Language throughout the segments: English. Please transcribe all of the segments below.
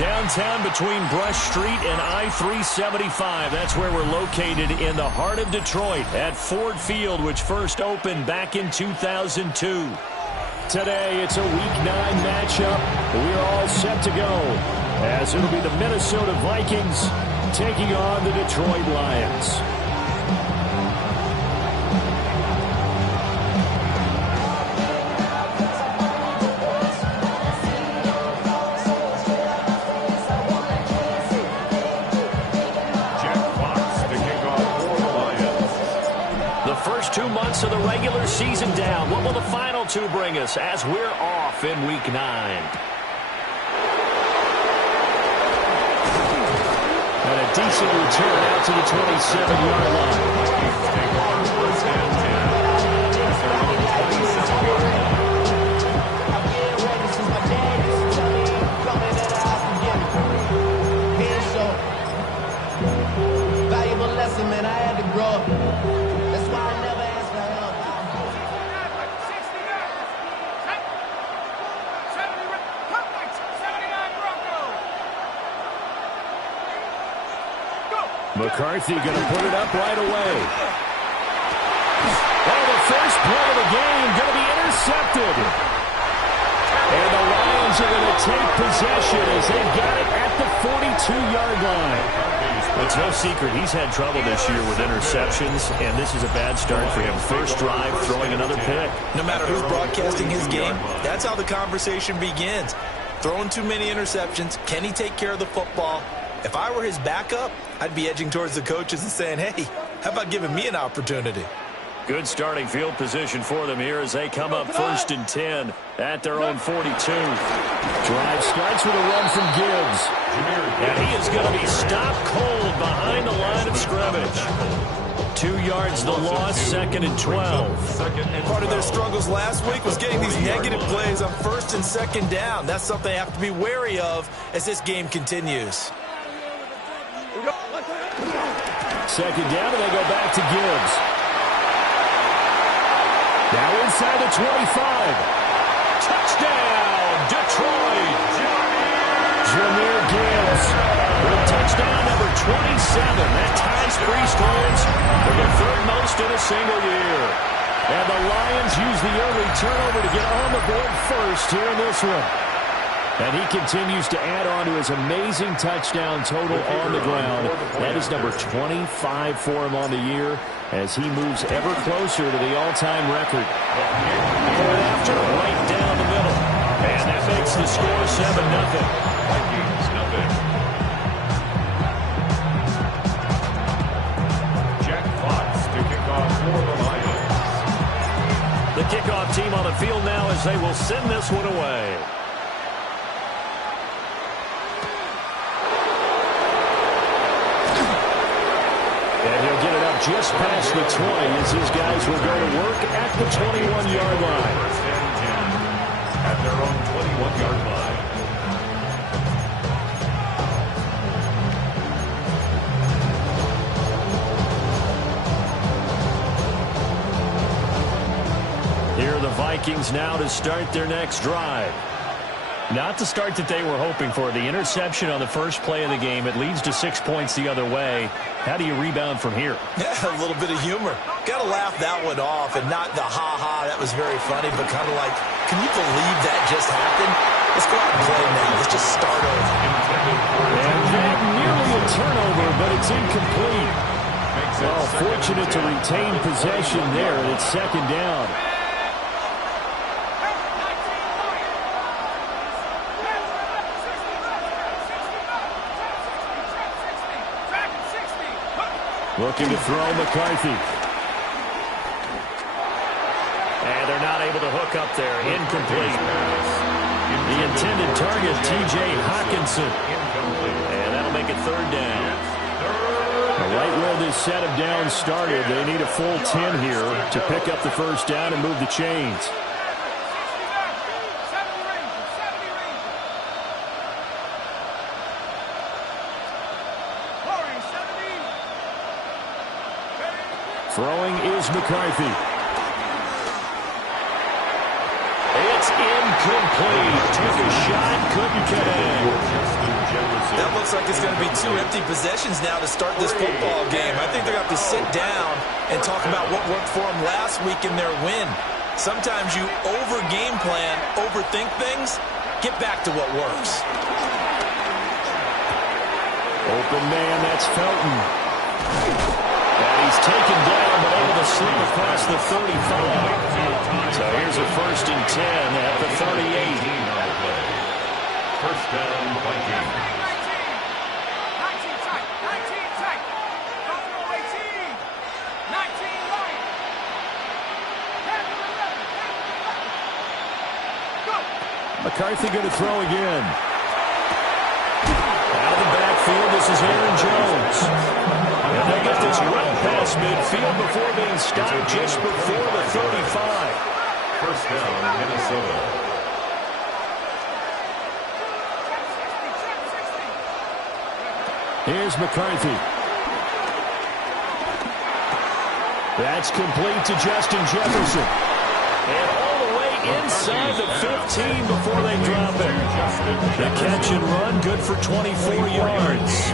Downtown between Brush Street and I-375. That's where we're located in the heart of Detroit at Ford Field, which first opened back in 2002. Today, it's a Week 9 matchup. We're all set to go, as it'll be the Minnesota Vikings taking on the Detroit Lions. First 2 months of the regular season down. What will the final two bring us as we're off in Week 9? And a decent return out to the 27-yard line. Take on first and 10. As they're on the 27-yard line. Valuable lesson, man. I had to grow up. McCarthy going to put it up right away. Oh, the first play of the game going to be intercepted. And the Lions are going to take possession as they've got it at the 42-yard line. It's no secret he's had trouble this year with interceptions, and this is a bad start for him. First drive, throwing another pick. No matter who's broadcasting his game, that's how the conversation begins. Throwing too many interceptions, can he take care of the football? If I were his backup, I'd be edging towards the coaches and saying, hey, how about giving me an opportunity? Good starting field position for them here as they come up first and 10 at their own 42. Drive starts with a run from Gibbs. And he is going to be stopped cold behind the line of scrimmage. 2 yards the loss, second and 12. Part of their struggles last week was getting these negative plays on first and second down. That's something they have to be wary of as this game continues. Second down, and they go back to Gibbs. Now inside the 25. Touchdown, Detroit. Jameer Gibbs with touchdown number 27. That ties Priest Holmes for the third most in a single year. And the Lions use the early turnover to get on the board first here in this one. And he continues to add on to his amazing touchdown total on the ground. That is number 25 for him on the year as he moves ever closer to the all-time record. Going after right down the middle. And that makes the score 7-0. Vikings, nothing. Jack Fox to kick off for the Lions. The kickoff team on the field now as they will send this one away. And he'll get it up just past the 20 as his guys will go to work at the 21-yard line. First and 10 at their own 21-yard line. Here are the Vikings now to start their next drive. Not the start that they were hoping for. The interception on the first play of the game. It leads to 6 points the other way. How do you rebound from here? Yeah, a little bit of humor. Got to laugh that one off and not the ha-ha. That was very funny, but kind of like, can you believe that just happened? Let's go out and play now. Let's just start over. And that nearly a turnover, but it's incomplete. Well, fortunate to retain possession there. It's second down. Looking to throw McCarthy. And they're not able to hook up there. Incomplete. The intended target, T.J. Hockenson. And that'll make it third down. Right where this set of downs started, they need a full 10 here to pick up the first down and move the chains. Throwing is McCarthy. It's Incomplete. Took a shot, couldn't connect. That looks like it's going to be 2 empty possessions now to start this football game. I think they're going to have to sit down and talk about what worked for them last week in their win. Sometimes you over-game plan, overthink things. Get back to what works. Open man, that's Felton. And he's taken down, but able to slip across the 35. So here's a 1st and 10 at the 38. First down, Vikings. 19 tight. 19 tight. Don't go 18. 19 right. 10 11. Go. McCarthy going to throw again. Out of the backfield, this is Aaron Jones. And they get this well past midfield before being stopped just before the 35. First down, Minnesota. Here's McCarthy. That's complete to Justin Jefferson. And all the way inside the 15 before they drop it. The catch and run, good for 24 yards.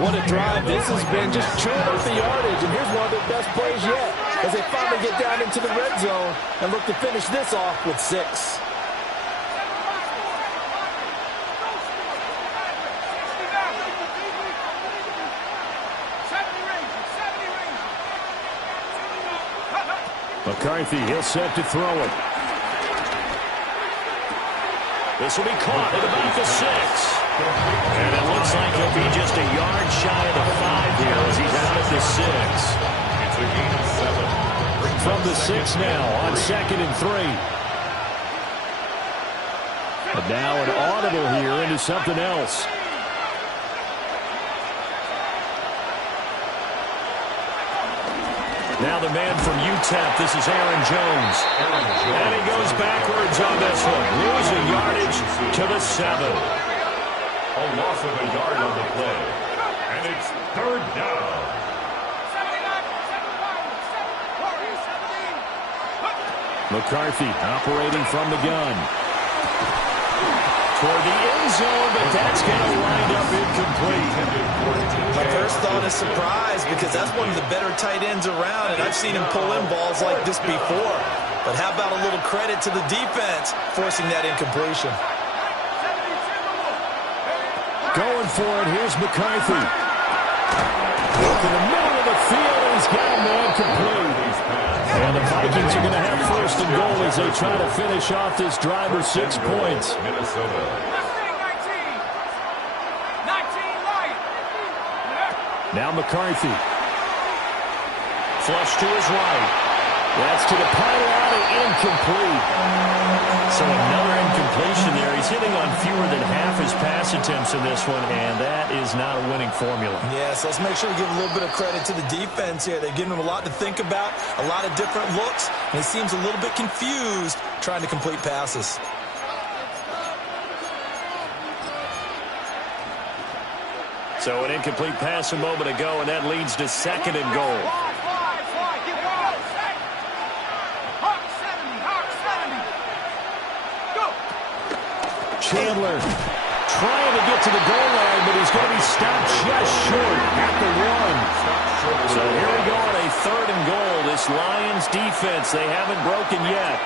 What a drive this has been, just chewing up the yardage. And here's one of their best plays yet as they finally get down into the red zone and look to finish this off with 6. McCarthy, he'll set to throw it. This will be caught at about the 6. And it looks like he'll be just a yard shy of the 5 here as he's out at the 6. It's a gain of 7. From the 6 now on 2nd and 3. And now an audible here into something else. Now the man from UTEP, this is Aaron Jones. And he goes backwards on this one. Losing yardage to the 7. A loss of a yard on the play. And it's 3rd down. McCarthy operating from the gun. Toward the end zone, but that's going to wind up incomplete. My first thought is surprise because that's one of the better tight ends around, and I've seen him pull in balls like this before. But how about a little credit to the defense forcing that incompletion? Going for it, here's McCarthy. Look in the middle of the field, and he's got a man complete. And the Vikings are going to have 1st and goal as they try to finish off this drive with 6 points. Minnesota. 19 right. Now McCarthy. Flush to his right. That's to the pylon and incomplete. So another incompletion there. He's hitting on fewer than half his pass attempts in this one, and that is not a winning formula. Yeah, so let's make sure to give a little bit of credit to the defense here. They're giving him a lot to think about, a lot of different looks, and he seems a little bit confused trying to complete passes. So an incomplete pass a moment ago, and that leads to 2nd and goal. Chandler trying to get to the goal line, but he's going to be stopped just short at the 1. So here we go on a 3rd and goal. This Lions defense, they haven't broken yet.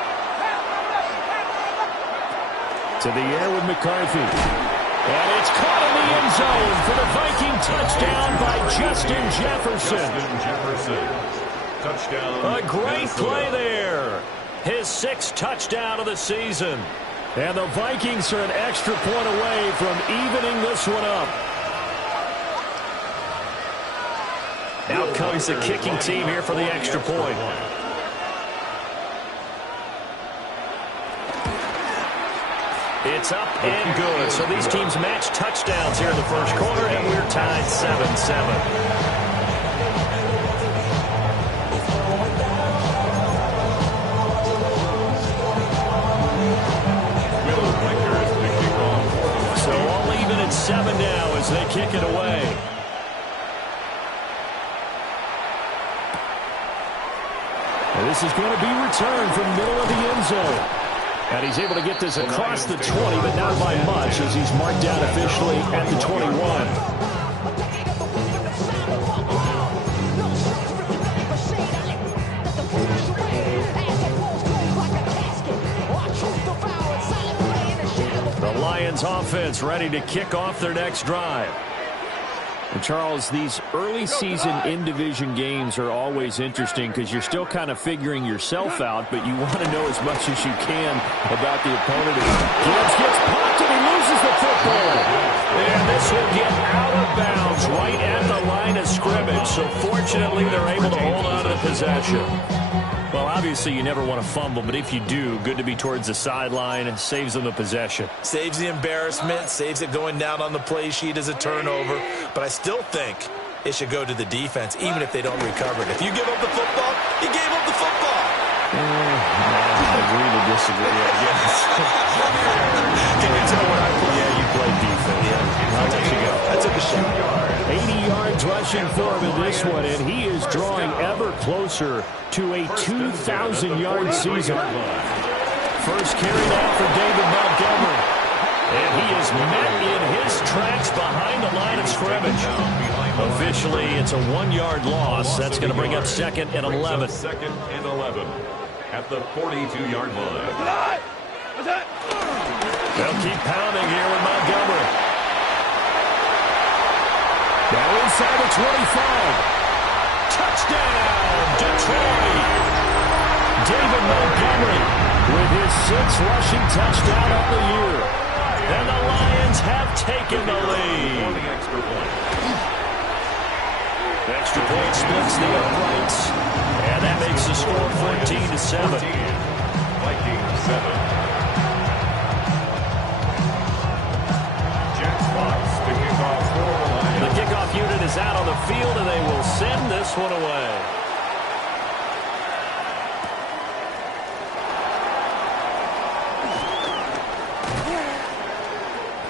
To the air with McCarthy. And it's caught in the end zone for the Viking touchdown by Justin Jefferson. Touchdown. A great play there. His 6th touchdown of the season. And the Vikings are an extra point away from evening this one up. Out comes the kicking team here for the extra point. It's up and good. So these teams match touchdowns here in the first quarter, and we're tied 7-7. So all even at 7 now as they kick it away. And this is going to be returned from middle of the end zone. And he's able to get this across the 20, but not by much, as he's marked down officially at the 21. The Lions offense ready to kick off their next drive. And Charles, these early season in-division games are always interesting because you're still kind of figuring yourself out, but you want to know as much as you can about the opponent. Gibbs gets popped and he loses the football. And this will get out of bounds right at the line of scrimmage. So fortunately, they're able to hold on to the possession. Well, obviously, you never want to fumble, but if you do, good to be towards the sideline. Saves them the possession. Saves the embarrassment, saves it going down on the play sheet as a turnover. But I still think it should go to the defense, even if they don't recover it. If you give up the football, you gave up the football. Agree to disagree, I guess. Can you tell what I play? Yeah, you play defense. Yeah. I'll let you go. I took a shot. 80 yards rushing for him in this one, and he is drawing ever closer to a 2,000-yard season. First carry now for David Montgomery. And he is met in his tracks behind the line of scrimmage. Officially, it's a 1-yard loss. That's going to bring up 2nd and 11. 2nd and 11 at the 42-yard line. They'll keep pounding here with Montgomery. Now inside the 25. Touchdown, Detroit. David Montgomery with his 6th rushing touchdown of the year. And the Lions have taken the lead. Extra point splits the uprights. And that makes the score 14-7. Vikings 7. Jets box to kick off for the Lions. The kickoff unit is out on the field, and they will send this one away.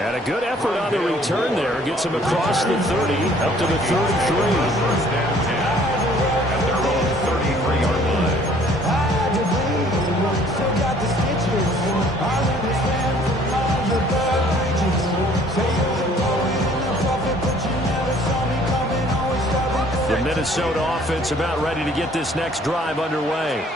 And a good effort on the return there. Gets him across the 30, up to the 33. First down 10 at their own 33-yard line. The Minnesota offense about ready to get this next drive underway.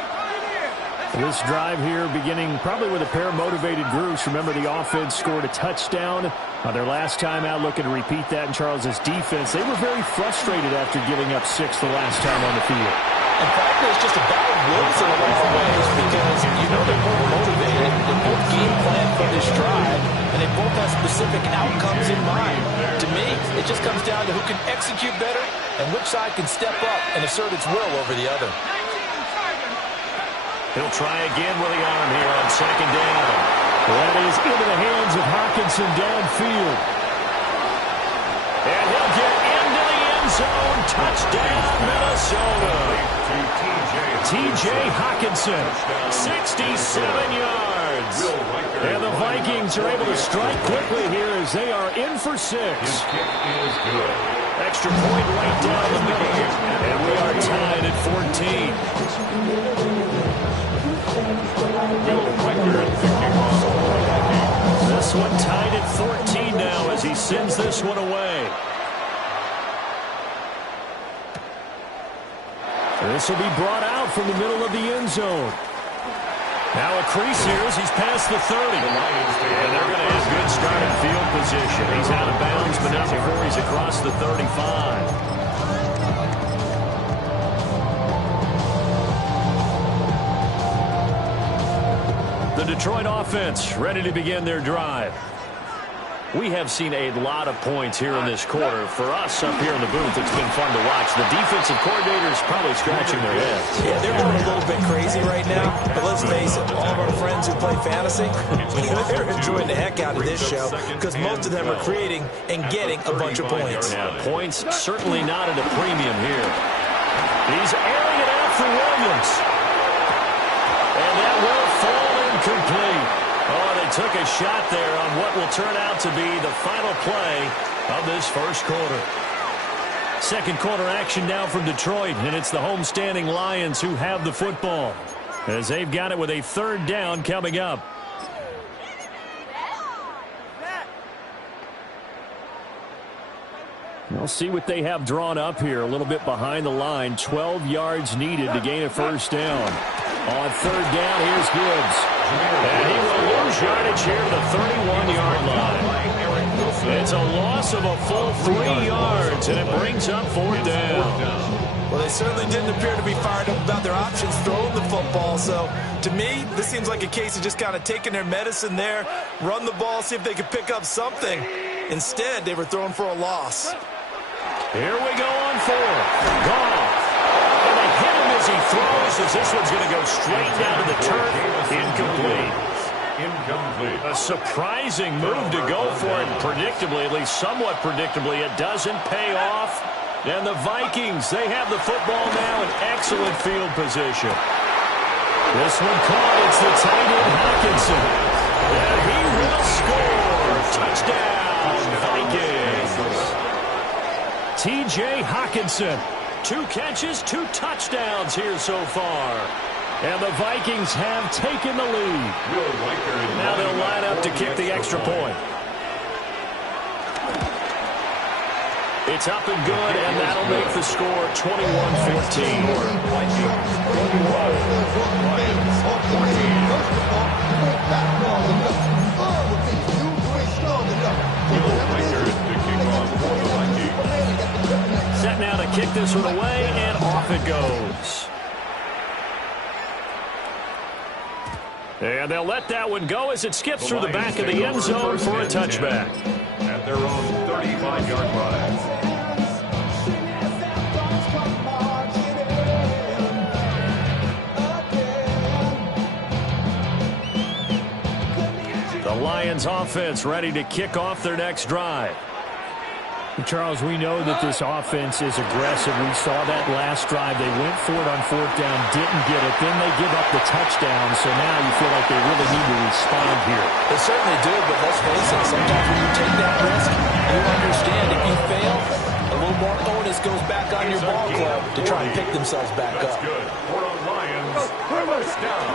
This drive here beginning probably with a pair of motivated groups. Remember, the offense scored a touchdown on their last time out. Looking to repeat that in Charles's defense. They were very frustrated after giving up 6 the last time on the field. In fact, it's just a battle of wills in a lot of ways because you know they're both motivated. They both game plan for this drive, and they both have specific outcomes in mind. To me, it just comes down to who can execute better and which side can step up and assert its will over the other. He'll try again with the arm here on 2nd down. That is into the hands of Hockenson downfield. And he'll get into the end zone. Touchdown, Minnesota. T.J. Hockenson, 67 yards. And the Vikings are able to strike quickly here as they are in for 6. His kick is good. Extra point right down the middle. And we are tied at 14. This one tied at 14 now as he sends this one away. This will be brought out from the middle of the end zone. Now a crease here as he's past the 30. And they're going to have good starting field position. He's out of bounds, but not before he's across the 35. The Detroit offense ready to begin their drive. We have seen a lot of points here in this quarter. For us up here in the booth, it's been fun to watch. The defensive coordinators probably scratching their heads. Yeah, they're going a little bit crazy right now. But let's face it, all of our friends who play fantasy, they're enjoying the heck out of this show because most of them are creating and getting a bunch of points. Now, points certainly not at a premium here. He's airing it out for Williams. And that will fall incomplete. Oh, they took a shot there on what will turn out to be the final play of this first quarter. Second quarter action now from Detroit, and it's the homestanding Lions who have the football as they've got it with a 3rd down coming up. We'll see what they have drawn up here. A little bit behind the line. 12 yards needed to gain a first down. On third down, here's Gibbs. And he will lose yardage here to the 31-yard line. It's a loss of a full 3 yards, and it brings up fourth down. Well, they certainly didn't appear to be fired up about their options throwing the football. So, to me, this seems like a case of just kind of taking their medicine there, run the ball, see if they could pick up something. Instead, they were throwing for a loss. Here we go on fourth. Goff. And they hit him as he throws, as this one's going to go straight down to the turf. Incomplete. A surprising move to go for it. Predictably, at least somewhat predictably, it doesn't pay off. And the Vikings, they have the football now in excellent field position. This one caught. It's the tight end Hockenson. And he will score. Touchdown, Vikings. T.J. Hockenson, 2 catches, 2 touchdowns here so far. And the Vikings have taken the lead. Now they'll line up to kick the extra point. It's up and good, and that'll make the score 21-14. Set now to kick this one away, and off it goes. And they'll let that one go as it skips through the back of the end zone for a touchback. At their own 35-yard line. The Lions offense ready to kick off their next drive. Charles, we know that this offense is aggressive. We saw that last drive. They went for it on fourth down, didn't get it. Then they give up the touchdown, so now you feel like they really need to respond here. They certainly do, but let's face it, sometimes when you take that risk, you understand if you fail, a little more onus goes back on your ball club to try and pick themselves back up. Good. For the Lions, first down.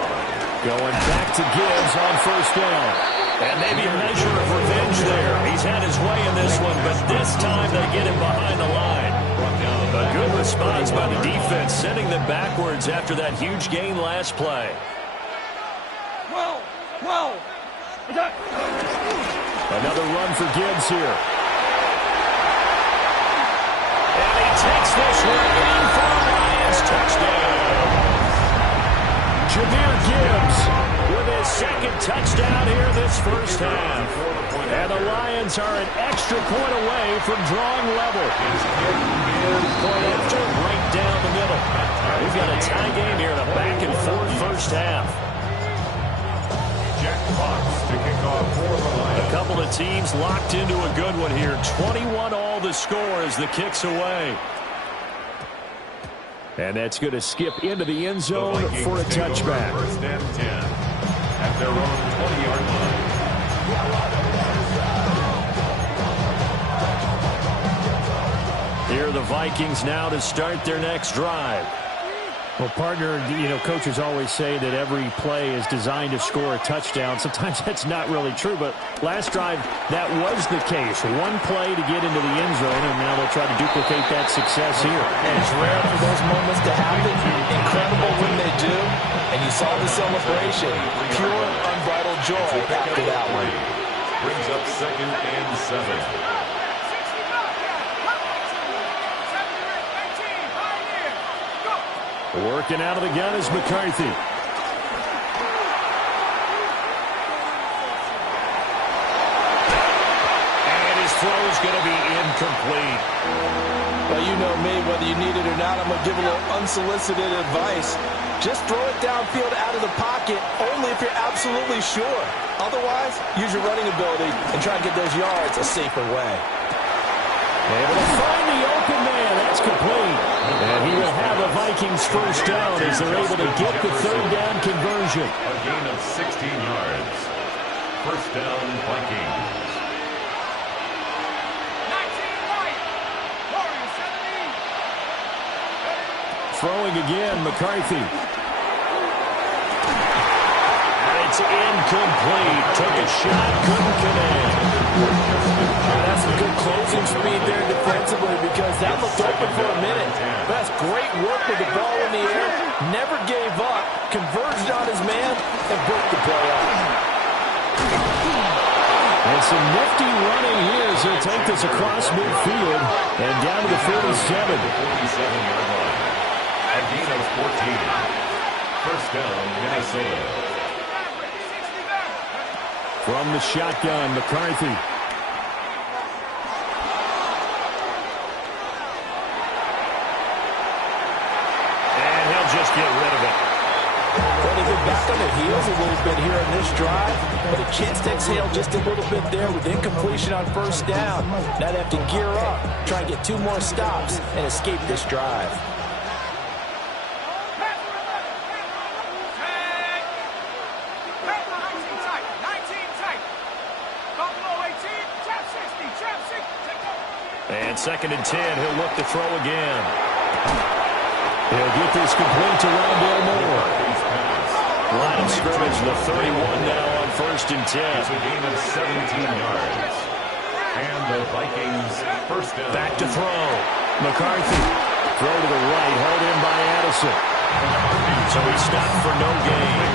Going back to Gibbs on first down. And maybe a measure of revenge there. He's had his way in this one, but this time they get him behind the line. A good response by the defense, sending them backwards after that huge gain last play. Another run for Gibbs here. And he takes this one in for a Lions touchdown. Jahmyr Gibbs with his second touchdown here this first half. And the Lions are an extra point away from drawing level. Point after right down the middle. We've got a tie game here in a back-and-forth first half. Jack Fox to kick off for the Lions. A couple of teams locked into a good one here. 21-all the score as the kick's away. And that's going to skip into the end zone for a touchback. First and 10 at their own 20-yard line. Here are the Vikings now to start their next drive. Well, partner, coaches always say that every play is designed to score a touchdown. Sometimes that's not really true, but last drive, that was the case. One play to get into the end zone, and now they'll try to duplicate that success here. And it's rare for those moments to happen. Incredible when they do. And you saw the celebration. Pure, unbridled joy after that one. Brings up second and 7. Working out of the gun is McCarthy. And his throw is going to be incomplete. Well, you know me, whether you need it or not, I'm going to give a little unsolicited advice. Just throw it downfield out of the pocket only if you're absolutely sure. Otherwise, use your running ability and try to get those yards a safer way. Able to find the open man. That's complete. And he will have a Vikings first down as they're able to get the third down conversion. A gain of 16 yards. First down, Vikings. 19 right. Warriors 70. Throwing again, McCarthy. And it's incomplete. Took a shot, couldn't connect. That's a good close losing speed there defensively because that looked open for a minute. That's great work with the ball in the air. Never gave up. Converged on his man and broke the play up. And some nifty running here as he'll take this across midfield and down to the 47. 47-yard line. A gain of 14. First down, Minnesota. From the shotgun, McCarthy. And he'll just get rid of it. Well, they've been back on their heels a little bit here in this drive, but a chance to exhale just a little bit there with incompletion on first down. Now they have to gear up, try and get 2 more stops, and escape this drive. And 2nd and 10, he'll look to throw again. He'll get this complete to Rondale Moore. Line of scrimmage, the 31 now on 1st and 10. It's a gain of 17 yards. And the Vikings first down. Back to throw. McCarthy. Throw to the right, held in by Addison. So he stopped for no gain.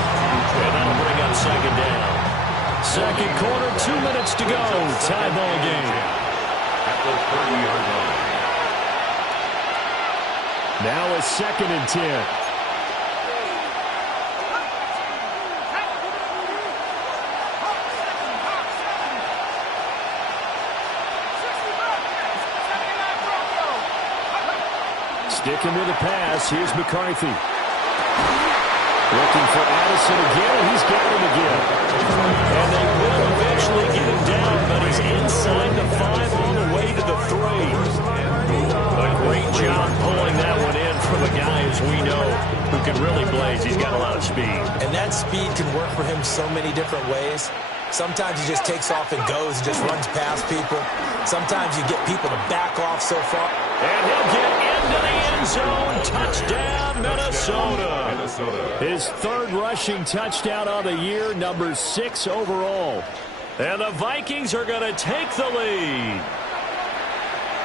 And that'll bring up 2nd down. 2nd quarter, 2 minutes to go. Tie ball game. At the 30-yard line. Now a 2nd and 10. Sticking with the pass. Here's McCarthy. Looking for Addison again, and he's got him again. And they will eventually get him down, but he's inside the 5 all the way to the 3. A great job pulling that one in from a guy, as we know, who can really blaze. He's got a lot of speed. And that speed can work for him so many different ways. Sometimes he just takes off and goes and just runs past people. Sometimes you get people to back off so far. And he'll get into the end zone. Touchdown, Minnesota. His 3rd rushing touchdown of the year, number 6 overall. And the Vikings are going to take the lead.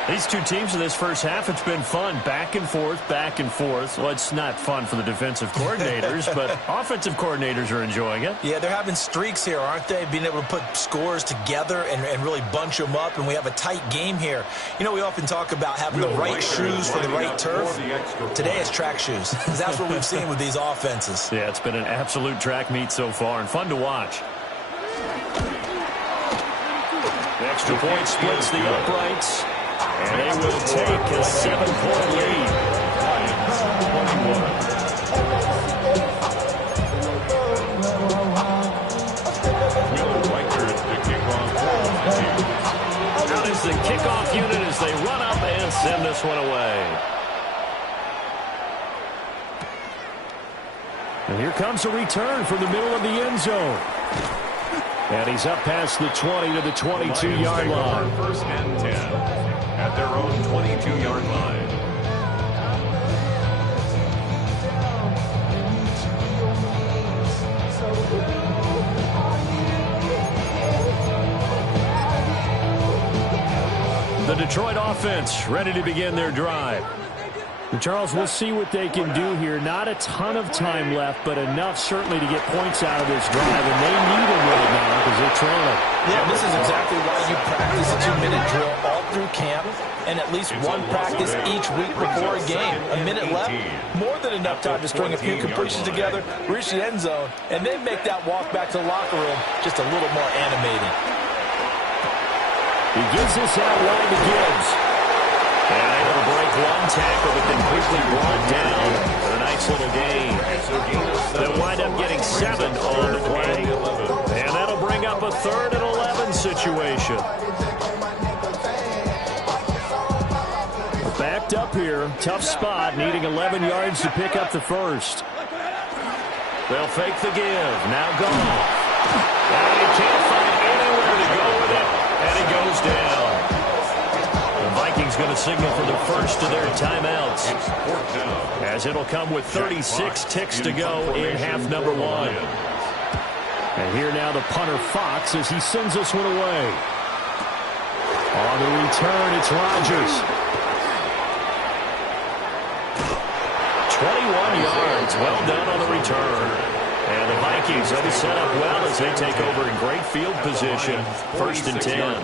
These two teams in this first half, it's been fun. Back and forth, back and forth. Well, it's not fun for the defensive coordinators, but offensive coordinators are enjoying it. Yeah, they're having streaks here, aren't they? Being able to put scores together and really bunch them up, and we have a tight game here. You know, we often talk about having the right shoes for the right turf. Today it's track shoes, because that's what we've seen with these offenses. Yeah, it's been an absolute track meet so far, and fun to watch. The extra point splits the uprights. And they will take a 7-point lead. Out is the kickoff unit as they run up and send this one away. And here comes a return from the middle of the end zone. And he's up past the 20 to the 22-yard line. 1st and 10. At their own 22-yard line. The Detroit offense ready to begin their drive. And Charles, we'll see what they can do here. Not a ton of time left, but enough certainly to get points out of this drive, and they need them right now because they're trailing. Yeah, this is exactly why you practice a 2-minute drill all through camp and at least one practice each week before a game. A minute left, more than enough time to string a few completions together, reach the end zone, and then make that walk back to the locker room just a little more animating. He gives this out wide to Gibbs. And able to break one tackle, but then quickly brought down for a nice little gain. They'll wind up getting 7 on the play. And that'll bring up a 3rd and 11 situation. Backed up here. Tough spot, needing 11 yards to pick up the 1st. They'll fake the give. Now gone. And he can't find anywhere to go with it. And he goes down. The Vikings going to signal for the first of their timeouts, as it'll come with 36 ticks to go in half number 1. And here now the punter Fox as he sends this one away. On the return, it's Rodgers. 21 yards. Well done on the return. And the Vikings have it set up well as they take over in great field position. 1st and 10.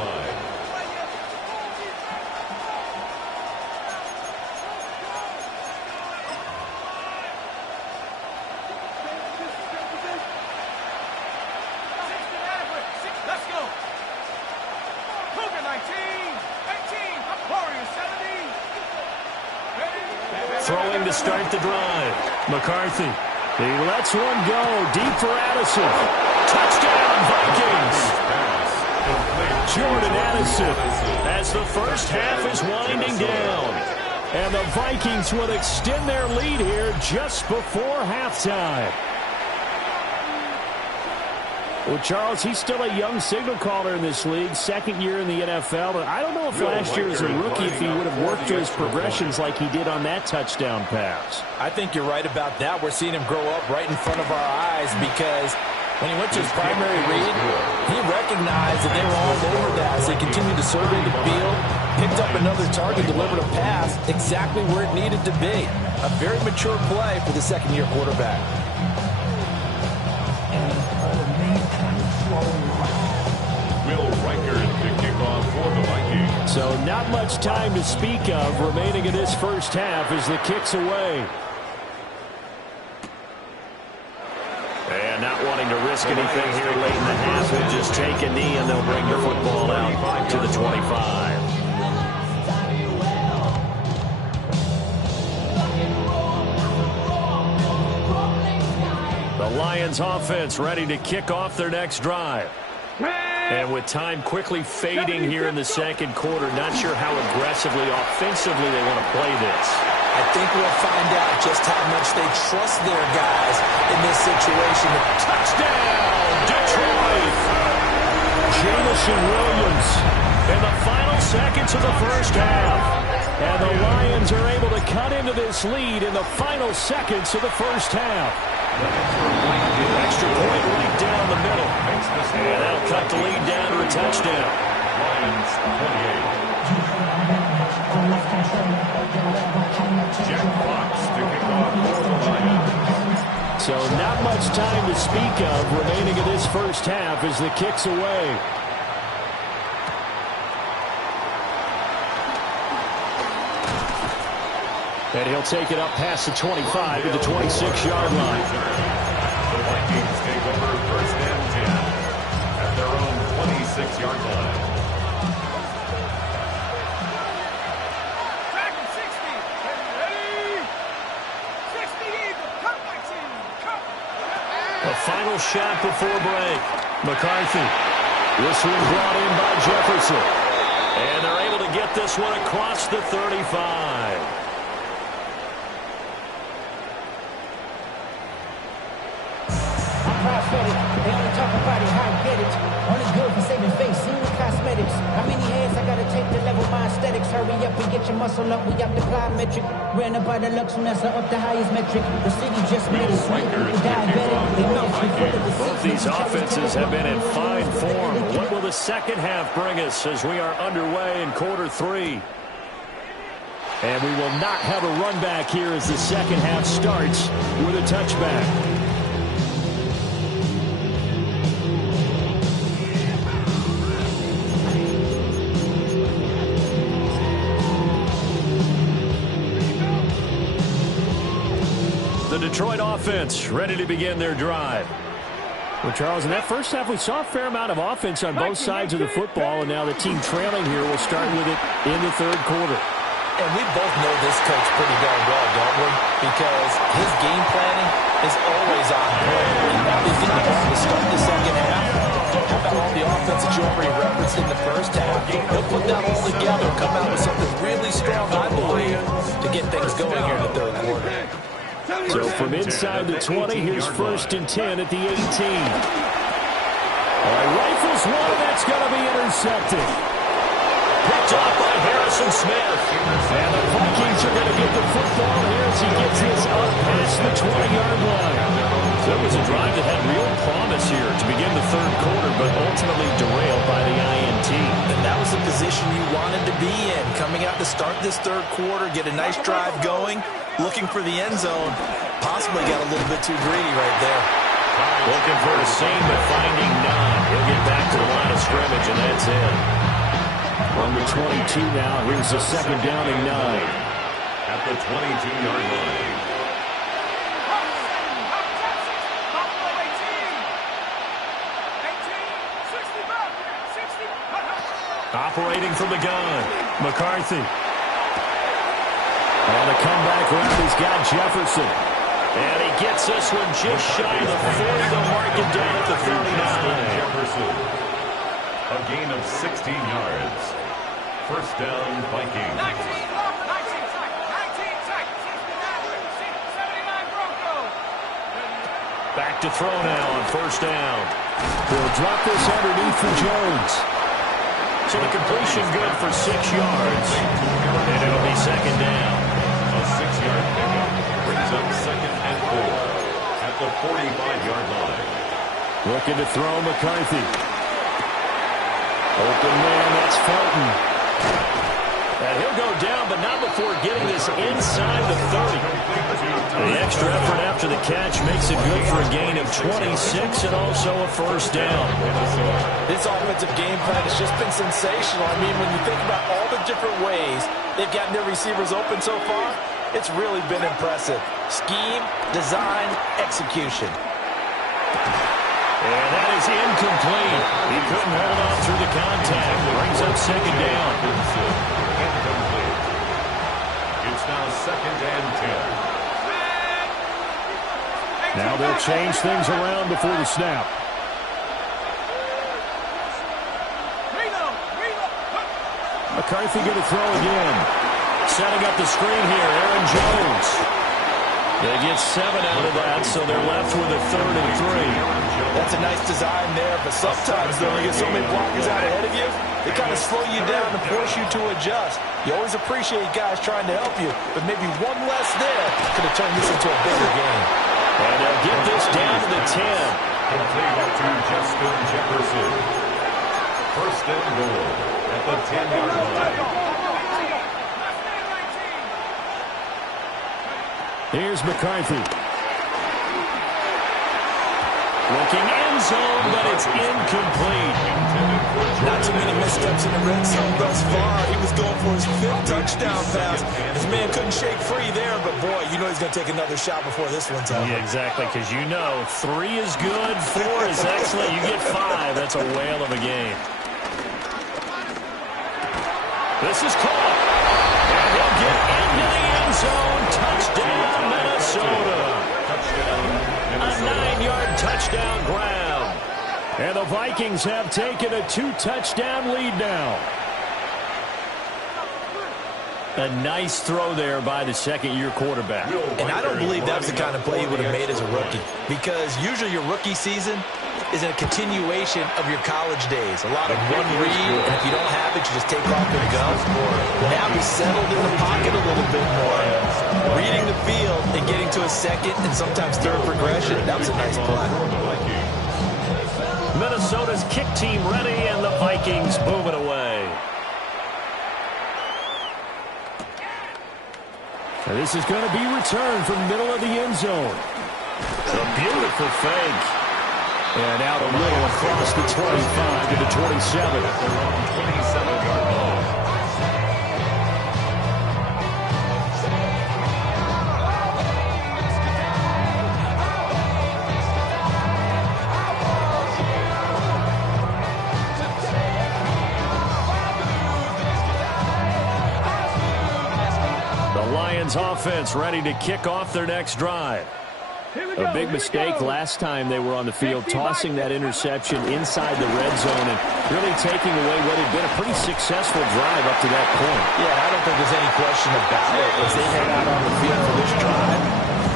Throwing to start the drive. McCarthy. He lets one go deep for Addison. Touchdown, Vikings. Jordan Addison as the first half is winding down. And the Vikings will extend their lead here just before halftime. Well, Charles, he's still a young signal caller in this league, 2nd year in the NFL. But I don't know if last year as a rookie, if he would have worked through his progressions like he did on that touchdown pass. I think you're right about that. We're seeing him grow up right in front of our eyes because when he went to his primary read, he recognized that they were all over that as he continued to survey the field, picked up another target, delivered a pass exactly where it needed to be. A very mature play for the 2nd-year quarterback. Will Riker to kick off for the Vikings. So not much time to speak of remaining in this first half as the kick's away. And not wanting to risk anything here late in the half, will just take a knee and they'll bring the football out to the 25. The Lions offense ready to kick off their next drive. And with time quickly fading here in the 2nd quarter, not sure how aggressively, offensively they want to play this. I think we'll find out just how much they trust their guys in this situation. Touchdown, Detroit! Jameson Williams in the final seconds of the first half. And the Lions are able to cut into this lead in the final seconds of the first half. Extra point right down the middle. And that'll cut the lead down to a touchdown. Lions 28. Jack Fox to kick off for the Lions. So not much time to speak of remaining in this first half as the kick's away. And he'll take it up past the 25 to the 26-yard line. The Vikings take over 1st and 10 at their own 26-yard line. Back in 60. Ready? 60 Eagle. Come, my team. Come. A final shot before break. McCarthy. This one brought in by Jefferson. And they're able to get this one across the 35. Prophetic. They only talk about it, how I get it. Only good for saving face, seeing cosmetics. How many hands I gotta take to level my aesthetics? Hurry up and get your muscle up, we got the plyometric. Ran up by the Lux when that's up the highest metric. The city just made it sweet, diabetic. They know it's full of the Both these offenses have been in fine form. What will the second half bring us as we are underway in quarter 3? And we will not have a run back here as the second half starts with a touchback. The Detroit offense ready to begin their drive. Well, Charles, in that first half, we saw a fair amount of offense on both sides of the football, and now the team trailing here will start with it in the 3rd quarter. And we both know this coach pretty darn well, don't we? Because his game planning is always on point. And now they think about to start the second half. How about all the offense that you already referenced in the first half? He'll put that all together, come out with something really strong, I believe, to get things going here in the 3rd quarter. So from inside the 20, here's 1st and 10 at the 18. Rifles one, that's going to be intercepted. Picked off by Harrison Smith. And the Vikings are going to get the football here as he gets this up past the 20-yard line. So it was a drive that had real promise here to begin the 3rd quarter, but ultimately derailed by the INT. And that was the position you wanted to be in. Coming out to start this third quarter, get a nice drive going, looking for the end zone. Possibly got a little bit too greedy right there. Looking for a seam, but finding none. He'll get back to the line of scrimmage, and that's it. On the 22 now, here's the second down and 9. At the 22-yard line. Operating from the gun, McCarthy. And a comeback round, he's got Jefferson. And he gets this one just shy of the 40. They'll mark it down at the 39. Jefferson. A gain of 16 yards. First down, Vikings. 19 Back to throw now on first down. They'll drop this underneath for Jones. So the completion good for 6 yards. And it'll be second down. A 6-yard pickup brings up second and 4 at the 45-yard line. Looking to throw McCarthy. Open man, that's Fulton. And he'll go down, but not before getting this inside the 30. The extra effort after the catch makes it good for a gain of 26 and also a first down. This offensive game plan has just been sensational. I mean, when you think about all the different ways they've gotten their receivers open so far, it's really been impressive. Scheme, design, execution. And that is incomplete. He couldn't hold on through the contact. Brings up second down. Incomplete. It's now second and 10. Now they'll change things around before the snap. McCarthy going to throw again. Setting up the screen here, Aaron Jones. They get 7 out of that, so they're left with a 3rd and 3. That's a nice design there, but sometimes, though, you get so many blockers out ahead of you, they kind of slow you down and force you to adjust. You always appreciate guys trying to help you, but maybe one less there could have turned this into a bigger game. And they'll get this down to the 10. Complete to Justin Jefferson. First and goal at the 10-yard line. Here's McCarthy. Looking end zone, but it's incomplete. Not too many missteps in the red zone thus far. He was going for his 5th touchdown pass. His man couldn't shake free there, but boy, you know he's going to take another shot before this one's over. Yeah, exactly, because you know 3 is good, 4 is excellent. You get 5. That's a whale of a game. This is caught. And he'll get into the end zone. Touchdown, Minnesota. A 9-yard touchdown grab. And the Vikings have taken a 2-touchdown lead now. A nice throw there by the second-year quarterback. And I don't believe that was the kind of play he would have made as a rookie, because usually your rookie season is a continuation of your college days. A lot of one read, and if you don't have it, you just take off and go. Now he's settled in the pocket a little bit more, reading the field and getting to a second and sometimes third progression. That was a nice play. Minnesota's kick team ready, and the Vikings move it away. And this is going to be returned from the middle of the end zone. A beautiful fake. And out a little across the 25 to the 27. 27-yard line. The Lions offense ready to kick off their next drive. A big mistake last time they were on the field, tossing that interception inside the red zone and really taking away what had been a pretty successful drive up to that point. Yeah, I don't think there's any question about it. As they head out on the field for this drive,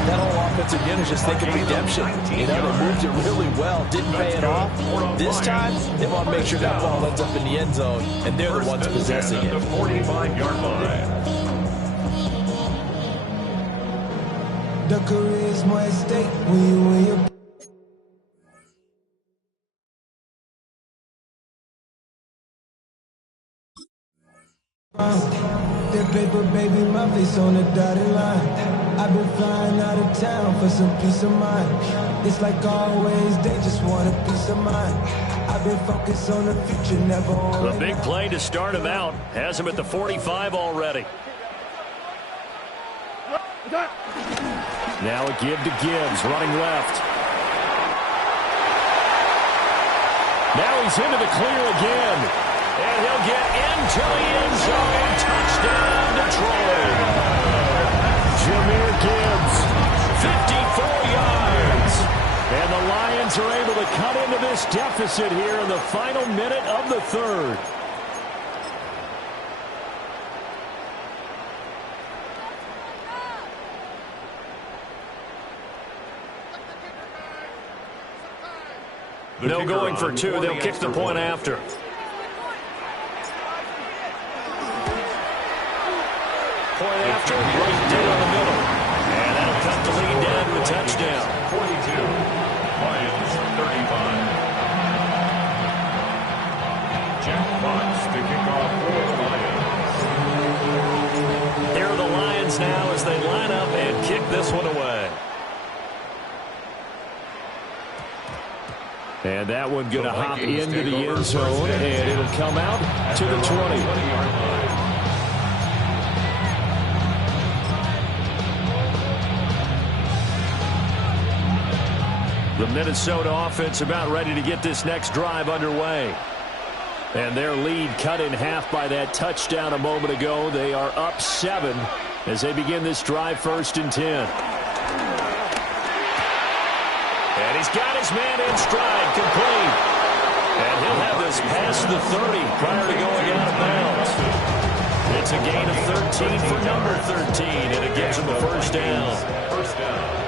that whole offensive unit is just thinking redemption. You know, they moved it really well, didn't pay it off. This time, they want to make sure that ball ends up in the end zone, and they're the ones possessing it. The 45-yard line. The career is more at stake when you're That paper, baby, my face on the dotted line. I've been flying out of town for some peace of mind. It's like always, they just want a piece of mind. I've been focused on the future, never on the big play to start him out. Has him at the 45 already. Now a give to Gibbs, running left. Now he's into the clear again. And he'll get into the end zone. Touchdown, Detroit. Jahmyr Gibbs, 54 yards. And the Lions are able to cut into this deficit here in the final minute of the third. No going for two. They'll kick the point after. Point after, right down the middle. And that'll cut the lead down to a touchdown. 42, Lions 35. Jack Fox to kick off for the Lions. Here are the Lions now as they line up and kick this one away. And that one going to hop into the end zone, and it'll come out to the 20-yard line. The Minnesota offense about ready to get this next drive underway. And their lead cut in half by that touchdown a moment ago. They are up 7 as they begin this drive, 1st and 10. And he's got his man in stride, complete. And he'll have this past the 30 prior to going out of bounds. It's a gain of 13 for number 13, and it gives him a first down. First down.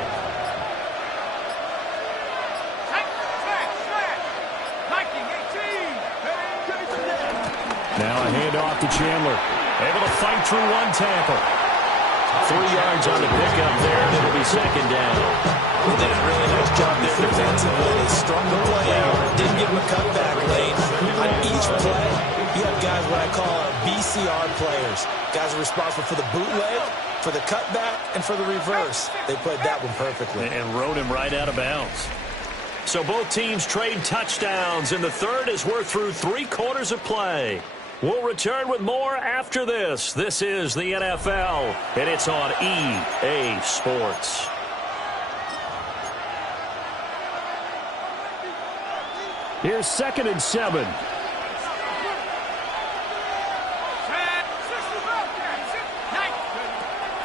Now a handoff to Chandler. Able to fight through one tackle. 3 yards on the pickup there, and it'll be second down. They did a really nice job there defensively. They strung the play out, didn't give him a cutback lane. On each play, you have guys what I call our BCR players. Guys are responsible for the bootleg, for the cutback, and for the reverse. They played that one perfectly. And rode him right out of bounds. So both teams trade touchdowns, and the third as we're through 3 quarters of play. We'll return with more after this. This is the NFL, and it's on EA Sports. Here's 2nd and 7.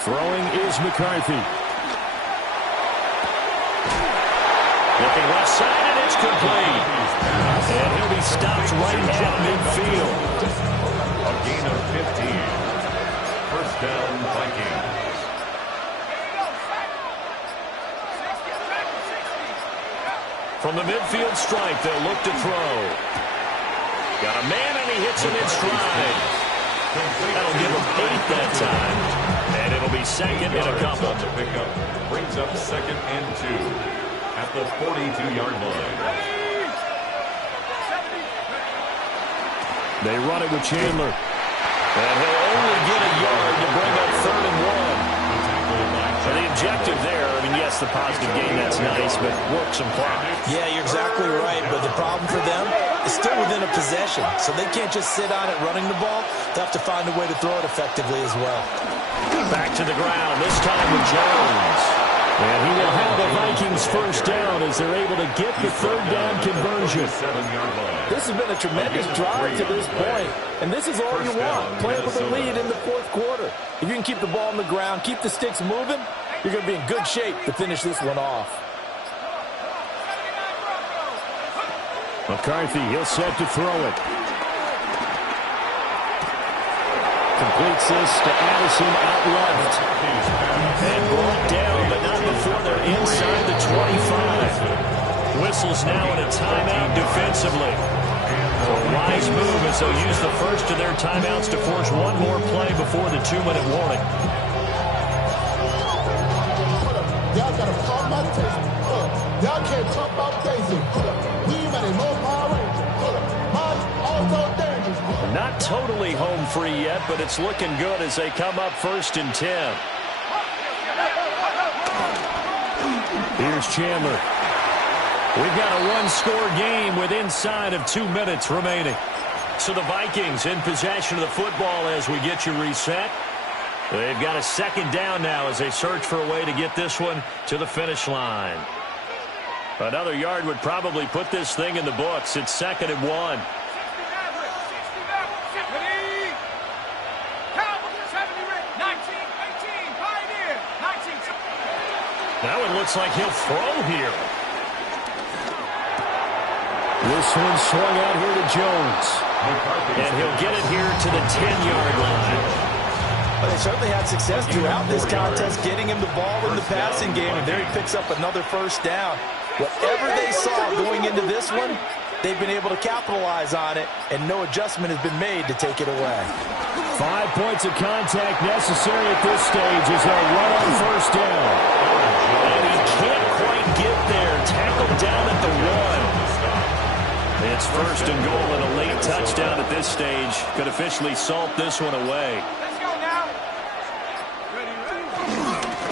Throwing is McCarthy. Looking left side, and it's complete. And he'll be stopped right at midfield. A gain of 15. First down, Vikings. From the midfield stripe, they'll look to throw. Got a man, and he hits him in stride. That'll give him 8 that time. And it'll be second and a couple. On the pickup brings up 2nd and 2 at the 42-yard line. They run it with Chandler. And he'll only get a yard to bring up 3rd and 1. And the objective there, I mean, yes, the positive gain, that's nice, but work some clock. Yeah, you're exactly right, but the problem for them is still within a possession, so they can't just sit on it running the ball. They have to find a way to throw it effectively as well. Back to the ground, this time with Jones. And he will have the Vikings first down as they're able to get the 3rd down conversion. This has been a tremendous drive to this point, and this is all you want, playing with a lead in the 4th quarter. If you can keep the ball on the ground, keep the sticks moving, you're going to be in good shape to finish this one off. McCarthy, he'll set to throw it. Completes this to Addison out left. And brought down, but not before they're inside the 25. Whistles now in a timeout defensively. So a wise move as they'll use the first of their timeouts to force one more play before the 2-minute warning. Y'all got to talk about Tyson. Y'all can't talk about Tyson. We ain't got no Power Ranger. Mine also dangerous. Not totally home free yet, but it's looking good as they come up 1st and 10. Here's Chandler. We've got a one-score game with inside of 2 minutes remaining. So the Vikings in possession of the football as we get you reset. They've got a 2nd down now as they search for a way to get this one to the finish line. Another yard would probably put this thing in the books. It's 2nd and 1. Now it looks like he'll throw here. This one swung out here to Jones. And he'll get it here to the 10-yard line. Well, they certainly had success throughout this contest getting him the ball in the passing game, and there he picks up another 1st down. Whatever they saw going into this one, they've been able to capitalize on it, and no adjustment has been made to take it away. 5 points of contact necessary at this stage as they'll run on 1st down. And he can't quite get there. Tackled down at the 1. It's 1st and goal and a late touchdown at this stage. Could officially salt this one away. Let's go now.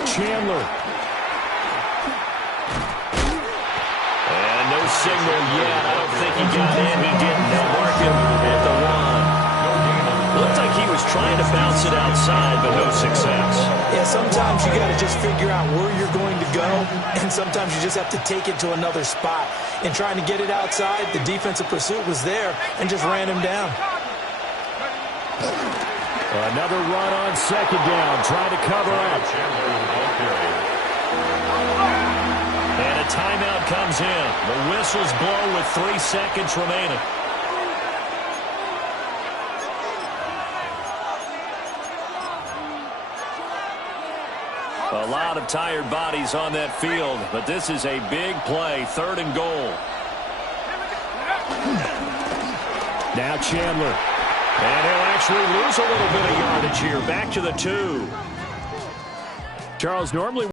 Chandler. And no signal yet. I don't think he got in. He didn't. They'll mark him at the 1. Looked like he was trying to bounce it outside, but no success. Yeah, sometimes you got to just figure out where you're going to go, and sometimes you just have to take it to another spot. In trying to get it outside, the defensive pursuit was there and just ran him down. Another run on 2nd down, trying to cover up. And a timeout comes in. The whistles blow with 3 seconds remaining. A lot of tired bodies on that field, but this is a big play, 3rd and goal. Now Chandler. And he'll actually lose a little bit of yardage here. Back to the 2. Charles, normally